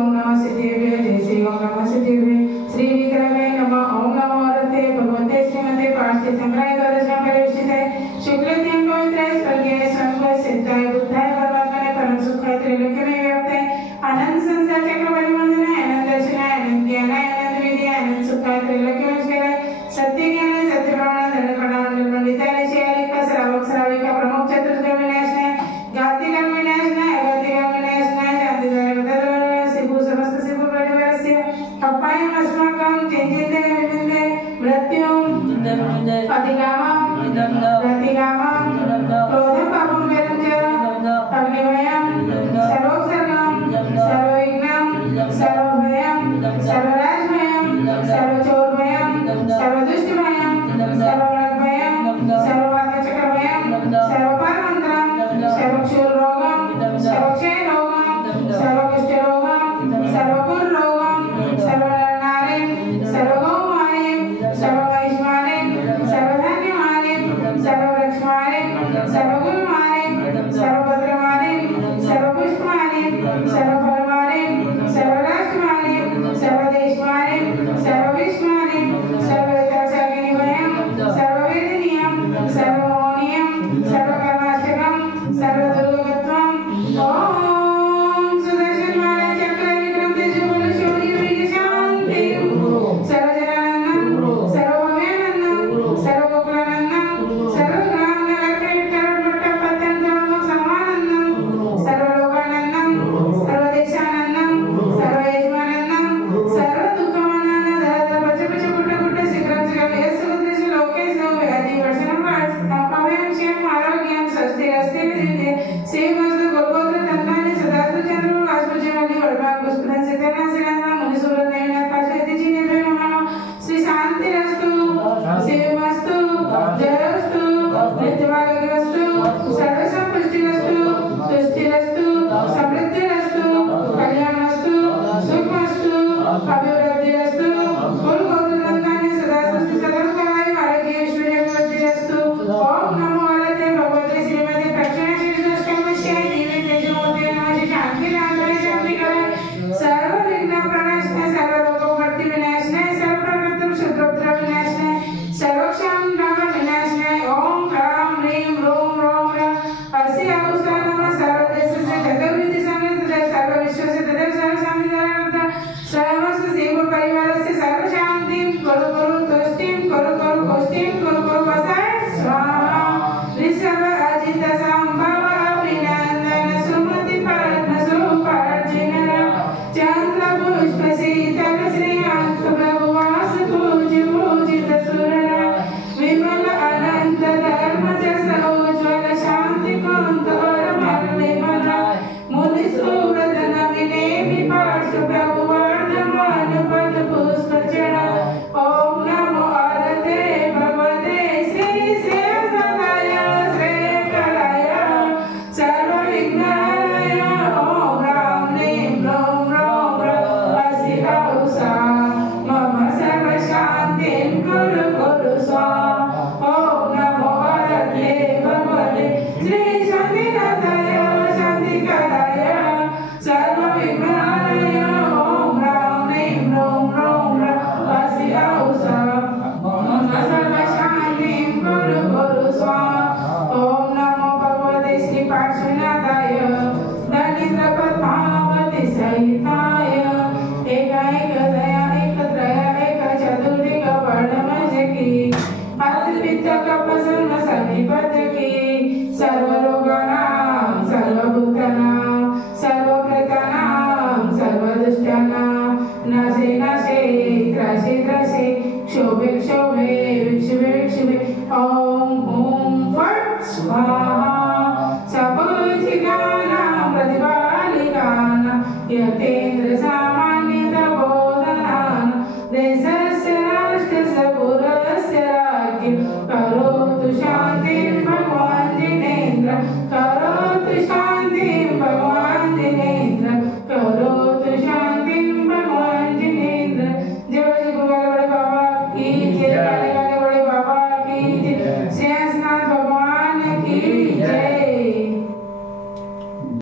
ओम नमः सिद्धिवे जय श्री ओम नमः सिद्धिवे श्री विक्रमे नमः ओम नमो वरते भगवते श्रीमते पार्थिव संग्रह दर्शन परिविष्टिते शुक्लतीन पवित्र स्वर्गीय संग सिद्धाय बुद्धाय परमात्मा ने परम सुखाय त्रिलोक्य में व्याप्त है अनंत संसार चक्र परिमंडन है अनंत दर्शन है अनंत ज्ञान है अनंत विधि है अनंत सुखाय त्रिलोक्य में है सत्य ज्ञान है सत्य प्रमाण धर्म पंडित है शियाली का श्रावक श्राविका प्रमुख चतुर्थ विनाश है गाति का विनाश है अगाति का विनाश है जाति द्वारा सिभु समस्त सिभु परिवारस्य अपायम अस्माकं चिंतिते विमिन्दे मृत्युं अधिगामं प्रतिगामं क्रोधं पापं वेदं च अग्निमयं सर्वोत्सर्गं सर्वविघ्नं सर्वभयं सर्वराजमयं सर्वचोरमयं सर्वदुष्टमयं सर्वमृगमयं सर्ववातचक्रमयं सर्वपारमन्त्रं सर्वक्षुरोगं सर्वक्षयरोगं सर्वकुष्ठरोगं सर्वपुररोगं सर्वनरनारीं सर्वगौमारीं सर्ववैश्वानीं सर्वधन्यमानीं सर्ववृक्षमानीं सर्वगुणमानीं सर्वभद्रमानीं सर्वपुष्पमानीं सर्वफलमानीं सर्वराष्ट्रमानीं सर्वदेशमानीं सर्वविश्वमानीं सर्वविद्यासागिनीमयं सर्ववेदनीयं सर्वमौनीयं सर्वकर्माष्टकं सर्वदुर्गत्वं ओम सुदर्शनमाला चक्र विक्रम तेजोबल शौर्य वीर्य शांति सर्वजनानन्दं सर्वभव्यानन्दं सर्वगोकुलानन्दं सर्वग्रामनगरकैटकरणपट्टपत्तनकरणं समानन्दं सर्वलोकानन्दं सर्वदेशानन्दं सर्वयजमानन्दं सर्वदुःखमानन्दं धरधरपचपचपुट्टपुट्ट शीघ्रं शीघ्रं यस्सुद्रेषु लोकेषु व्याधिवर्षणं अभयं क्षयम् आरोग्यं स्वस्तिरस्ति विद्ये सेवमस्तु गोत्रोत्र तन्नानि सदास्तु चन्द्रो वाष्पजमलि वडभाग पुष्पदं सिद्धना श्रीनाथं मुनिसुव्रतनेमिनाथ पार्श्वति चिन्निभ्यो नमः श्री शान्तिरस्तु सेवमस्तु जयोस्तु नित्यमारोग्यमस्तु सर्वसंपुष्टिरस्तु तुष्टिरस्तु समृद्धिरस्तु कल्याणमस्तु सुखमस्तु अभिवृद्धिरस्तु कुलगोत्रतन्नानि सदास्तु सदर्भवाय आरोग्य ऐश्वर्यवृद्धिरस्तु ओम नमो वरदे भगवते श्रीमते प्रक्षणशीर्षष्टमस्याय दिव्य तेजोमूर्ते नमः श्री शान्तिनाथाय शान्तिकराय सर्वविघ्नप्रणाशनाय सर्वरोगोपत्तिविनाशनाय सर्वप्रकृतं शत्रुद्रविनाशनाय सर्वक्षां नामविनाशनाय ओम ह्रां ह्रीं ह्रूं ह्रौं ह्रः अस्य अवस्था नमः सर्वदेशस्य चतुर्विधि संवेदते सर्वविश्वस्य तदेव सर्वशान्तिदायकः सर्वस्य सेवपरिवारस्य सर्वशान्तिं कुरु कुरु तुष्टिं कुरु कुरु पुष्टिं कुरु कुरु वसाय स्वाहा ऋषभ अजित संभव अभिनन्दन सुमति पद्मसुपर्जिन चन्द्रपुष्प शीतल श्रेयांक प्रभुवास पूजित सुरन विमल अनंत धर्म जस उज्ज्वल शांति कुंतल मल्लिमल मुनि सुव्रतन विनेमि पार्श्व प्रभु वर्धमान पद पुष्प चरण ओम नमो अरते भगवते श्री श्रेयसदाय श्रेयकराय सर्वविघ्नहराय ओम ह्रां ह्रीं ह्रूं ह्रौं ह्रः अस्य औषा मम सर्वशान्तिं कुरु कुरु स्वाहा ओम नमो अरते भगवते श्री शान्तिनाथाय शान्तिकराय सर्वविघ्नहराय ओम ह्रां ह्रीं ह्रूं ह्रौं ह्रः अस्य औषा मम सर्वशान्तिं कुरु कुरु स्वाहा ओम नमो भगवते श्री पार्श्वनाथाय दलिद्र पद्मावती सहिताय एक दया एक त्रय एक चतुर्दिक वर्णमजकी अद्वित कपसन्न सन्निपतकी सर्वरोगानां सर्वभूतानां सर्वप्रतानां सर्वदुष्टानां नाशे नाशे त्रासे त्रासे क्षोभे क्षोभे विक्षुभे विक्षुभे ओम हुं फट् स्वाहा सपूजिकानां प्रतिपालिकानां यतेन्द्र सामान्यतबोधनानां देशस्य राष्ट्रस्य पुरस्य राज्ञं करोतु शान्तिं भगवान् जिनेन्द्र करोतु शान्तिं भगवान् जिनेन्द्र करोतु शान्तिं भगवान् जिनेन्द्र जय श्री गुरु बाबा की जय।